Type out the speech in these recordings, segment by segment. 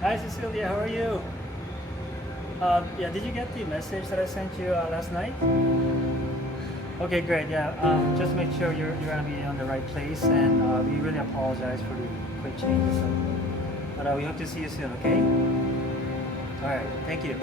Hi Cecilia, how are you? Yeah, did you get the message that I sent you last night? Okay, great. Yeah, just make sure you're gonna be on the right place, and we really apologize for the quick changes. But we hope to see you soon. Okay? All right. Thank you.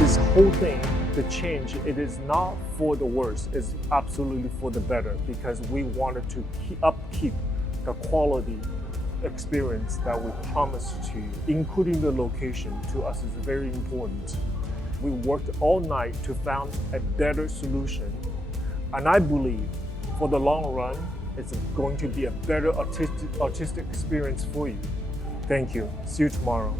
This whole thing, the change, it is not for the worse, it's absolutely for the better, because we wanted to upkeep the quality experience that we promised to you, including the location. To us is very important. We worked all night to find a better solution, and I believe for the long run, it's going to be a better artistic experience for you. Thank you. See you tomorrow.